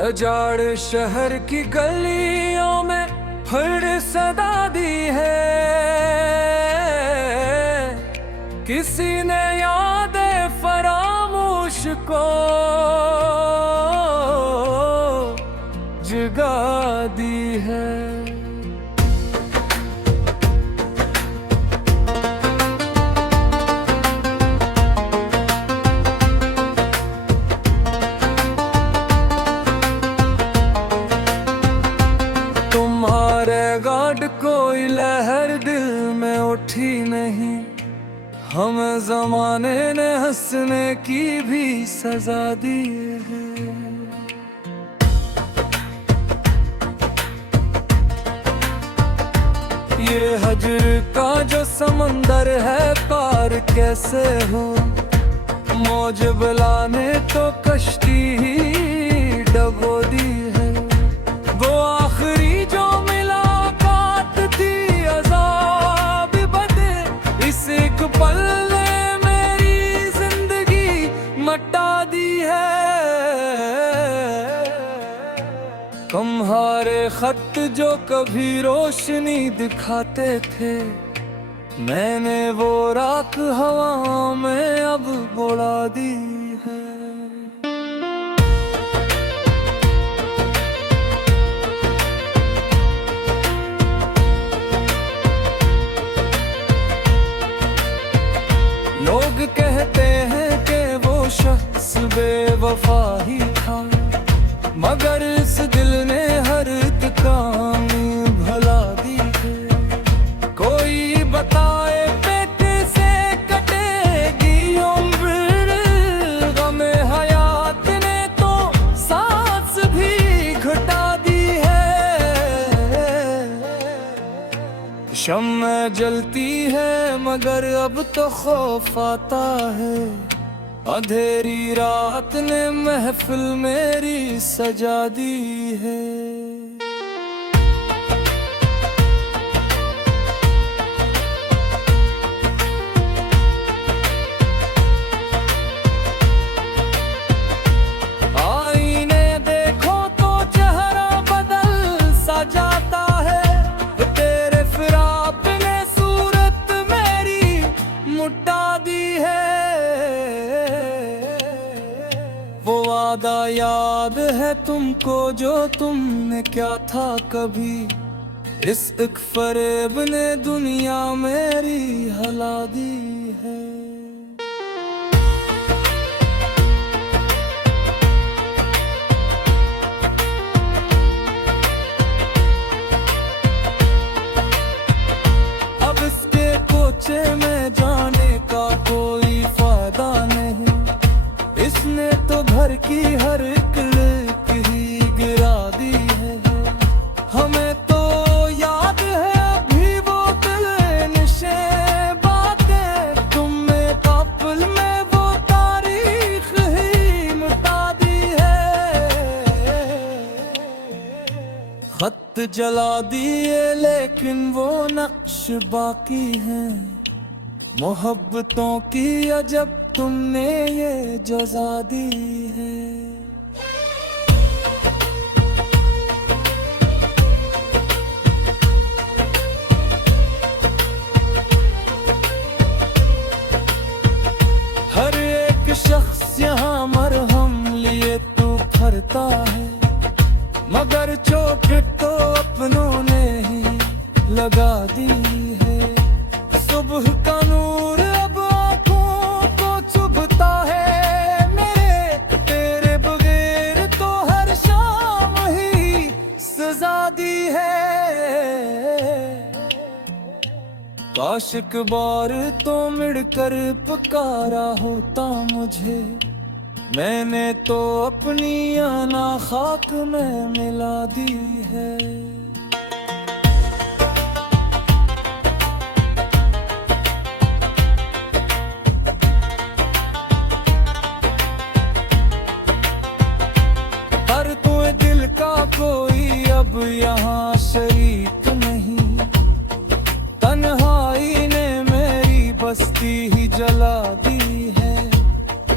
अजाड़ शहर की गलियों में फिर सदा दी है, किसी ने यादें फरामोश को जगा दी है। गाड़ कोई लहर दिल में उठी नहीं, हमें जमाने ने हंसने की भी सजा दी है। ये हजर का जो समंदर है पार कैसे हो, मौज बुलाने तो कश्ती ही डबो दी है। वो आखिरी जो एक पल ने मेरी जिंदगी मटा दी है। कम्हारे खत जो कभी रोशनी दिखाते थे, मैंने वो राख हवा में अब बुला दी है। लोग कहते हैं कि वो शख्स बेवफा ही था, मगर इस दिल ने हर एक कहानी भुला दी है। कोई बताए पे कैसे कटेगी उम्र, गमे हयात ने तो सांस भी घुटा दी है। शम्म जलती है मगर अब तो खौफ आता है, अंधेरी रात ने महफिल मेरी सजा दी है। आईने देखो तो चेहरा बदल सा जाता है, तेरे फिराक ने सूरत मेरी मुटा दी है। वो वादा याद है तुमको जो तुमने क्या था कभी, इस एक फरेब ने दुनिया मेरी हिला दी है। अब इसके कोचे में जाने का कोई फायदा नहीं, इसने तो घर की हर एक ही गिरा दी है। हमें तो याद है अभी वो दिल-नशे बातें, तुमने काफिल में वो तारीख ही मिटा दी है। खत जला दिए लेकिन वो नक्श बाकी हैं, मोहब्बतों की अजब तुमने ये जजा दी है। हर एक शख्स यहाँ मरहम लिए तू भरता है, मगर चोट तो अपनों ने ही लगा दी है। सुबह का नूर अब आँखों को चुभता है मेरे, तेरे बगैर तो हर शाम ही सजा दी है। काश एक बार तो मिलकर पुकारा होता मुझे, मैंने तो अपनी आना खाक में मिला दी है। हर तुम्हें दिल का कोई अब यहाँ शरीक नहीं, तन्हाई ने मेरी बस्ती ही जला दी है।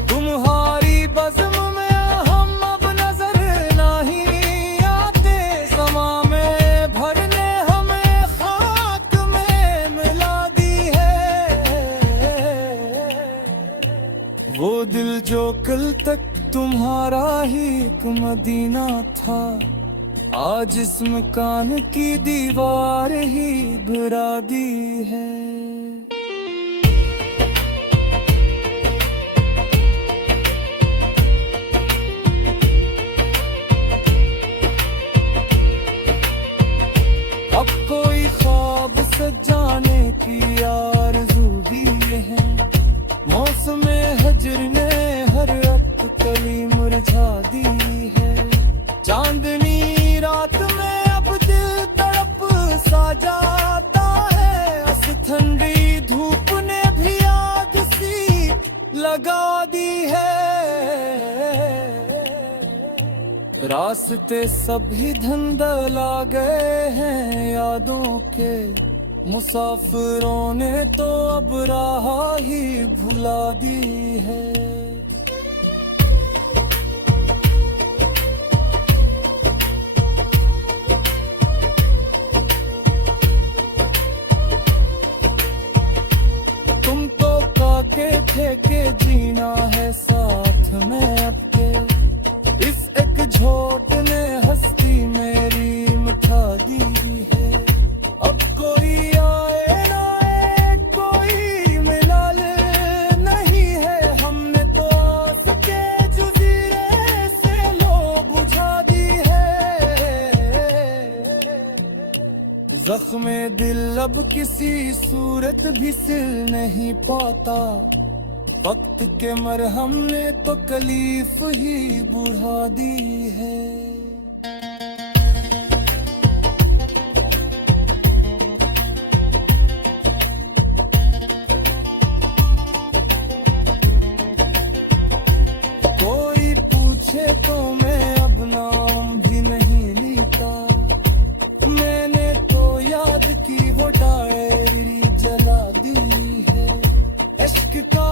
तुम्हारी बज़्म में हम अब नजर नहीं वो दिल जो कल तक तुम्हारा ही एक मदीना था, आज इस मकान की दीवार ही गिरा दी है। अब कोई ख्वाब सजाने की आरज़ू भी है, मौसम हजर ने हर कली मुरझा दी है। चांदनी रात में अब दिल तड़प सा जाता है, अस ठंडी धूप ने भी आग सी लगा दी है। रास्ते सभी धंधला गए हैं यादों के, मुसाफिरों ने तो अब राह ही भुला दी है। तुम तो काके थे के जीना है साथ में अब के, इस एक झोट ने हस्ती मेरी मिटा दी है। अब कोई आए ना आए, कोई मिला ले नहीं है, हमने तो आस के जजीरे से लो बुझा दी है। जख्मे दिल अब किसी सूरत भी सिल नहीं पाता, वक्त के मरहम ने तो तकलीफ ही बढ़ा दी है। कोई पूछे तो मैं अब नाम भी नहीं लेता, मैंने तो याद की वो डायरी जला दी है। इश्क का